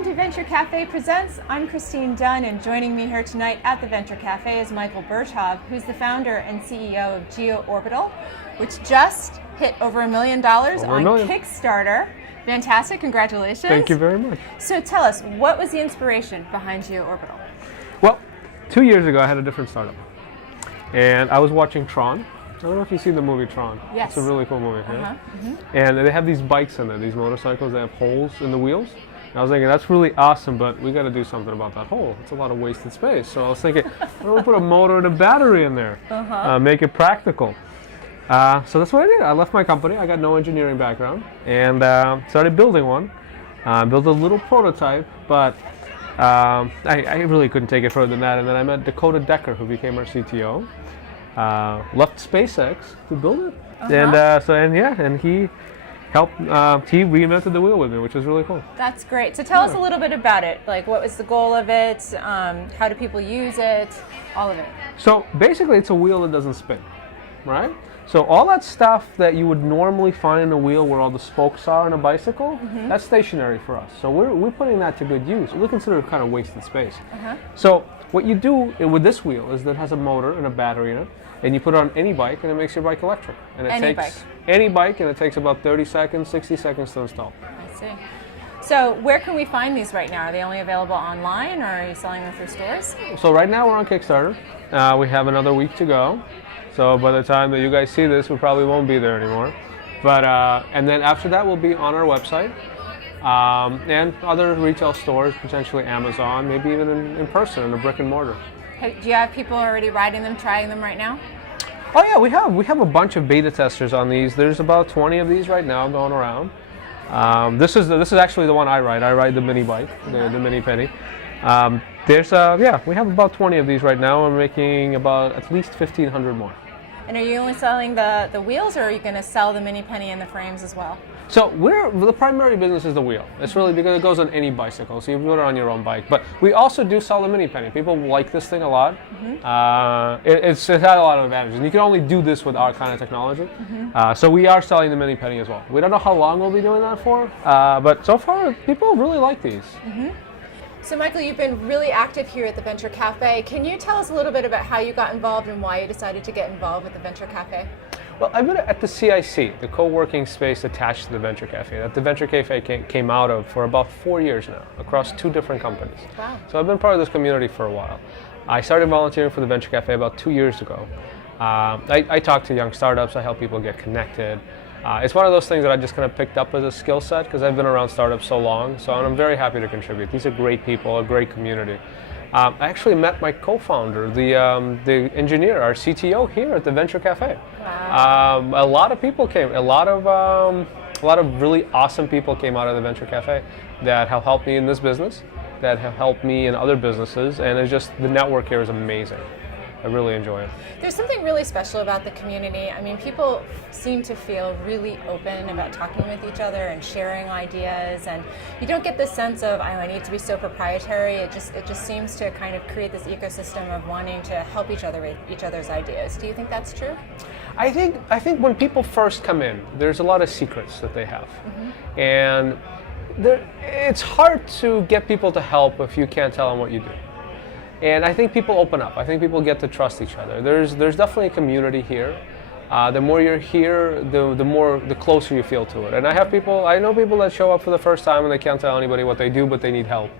Welcome to Venture Cafe Presents. I'm Christine Dunn, and joining me here tonight at the Venture Cafe is Michael Burtov, who's the founder and CEO of GeoOrbital, which just hit over $1 million on Kickstarter. Fantastic, congratulations. Thank you very much. So tell us, what was the inspiration behind GeoOrbital? Well, 2 years ago I had a different startup, and I was watching Tron. I don't know if you've seen the movie Tron. Yes. It's a really cool movie. Yeah? And they have these bikes in there, these motorcycles that have holes in the wheels. And I was thinking, that's really awesome, but we got to do something about that hole. It's a lot of wasted space. So I was thinking, why don't we put a motor and a battery in there? Make it practical. So that's what I did. I left my company. I got no engineering background, and started building one. Built a little prototype, but I really couldn't take it further than that. And then I met Dakota Decker, who became our CTO. Left SpaceX to build it, and he helped. He reinvented the wheel with me, which was really cool. That's great. So tell us a little bit about it. Like, what was the goal of it? How do people use it? All of it. So basically, it's a wheel that doesn't spin, right? So all that stuff that you would normally find in a wheel, where all the spokes are in a bicycle, that's stationary for us. So we're putting that to good use. We consider it kind of wasted space. So what you do with this wheel is that it has a motor and a battery in it, and you put it on any bike, and it makes your bike electric. And it any bike, and it takes about 30 seconds, 60 seconds to install. I see. So where can we find these right now? Are they only available online, or are you selling them through stores? So right now we're on Kickstarter. We have another week to go. So by the time that you guys see this, we probably won't be there anymore. But and then after that, we'll be on our website and other retail stores, potentially Amazon, maybe even in person in a brick and mortar. Hey, do you have people already riding them, trying them right now? Oh yeah, we have a bunch of beta testers on these. There's about 20 of these right now going around. This is actually the one I ride. I ride the mini bike, the mini penny. We have about 20 of these right now. We're making about at least 1,500 more. And are you only selling the wheels, or are you going to sell the mini penny and the frames as well? So the primary business is the wheel. It's really because it goes on any bicycle, so you put it on your own bike. But we also do sell the mini penny. People like this thing a lot. It's had a lot of advantages. And you can only do this with our kind of technology. So we are selling the mini penny as well. We don't know how long we'll be doing that for, but so far people really like these. So Michael, you've been really active here at the Venture Cafe. Can you tell us a little bit about how you got involved and why you decided to get involved with the Venture Cafe? Well, I've been at the CIC, the co-working space attached to the Venture Cafe, that the Venture Cafe came out of for about 4 years now, across 2 different companies. Wow. So I've been part of this community for a while. I started volunteering for the Venture Cafe about 2 years ago. I talk to young startups, I help people get connected. It's one of those things that I just kind of picked up as a skill set because I've been around startups so long, and I'm very happy to contribute. These are great people, a great community. I actually met my co-founder, the engineer, our CTO here at the Venture Cafe. Wow. A lot of people came, a lot of really awesome people came out of the Venture Cafe that have helped me in this business, that have helped me in other businesses, and it's just, the network here is amazing. I really enjoy it. There's something really special about the community. I mean, people seem to feel really open about talking with each other and sharing ideas, and you don't get this sense of, I need to be so proprietary. It just seems to kind of create this ecosystem of wanting to help each other with each other's ideas. Do you think that's true? I think when people first come in, there's a lot of secrets that they have, and it's hard to get people to help if you can't tell them what you do. And I think people open up. I think people get to trust each other. There's definitely a community here. The more you're here, the closer you feel to it. And I know people that show up for the first time and they can't tell anybody what they do, but they need help.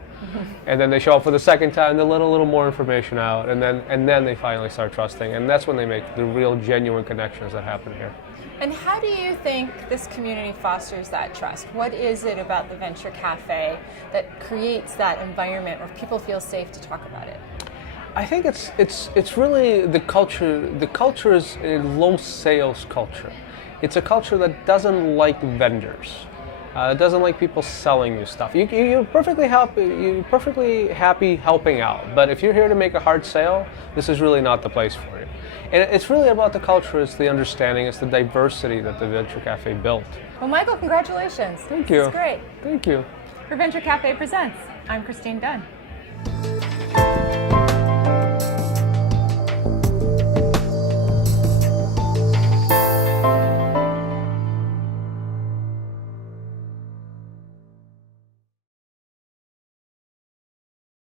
And then they show up for the second time, they let a little more information out, and then they finally start trusting. And that's when they make the real genuine connections that happen here. And how do you think this community fosters that trust? What is it about the Venture Cafe that creates that environment where people feel safe to talk about it? I think it's really the culture. The culture is a low sales culture. It's a culture that doesn't like vendors. It doesn't like people selling you stuff. You're perfectly happy helping out. But if you're here to make a hard sale, this is really not the place for you. And it's really about the culture, it's the understanding, it's the diversity that the Venture Cafe built. Well, Michael, congratulations. Thank you. That's great. Thank you. For Venture Cafe Presents, I'm Christine Dunn.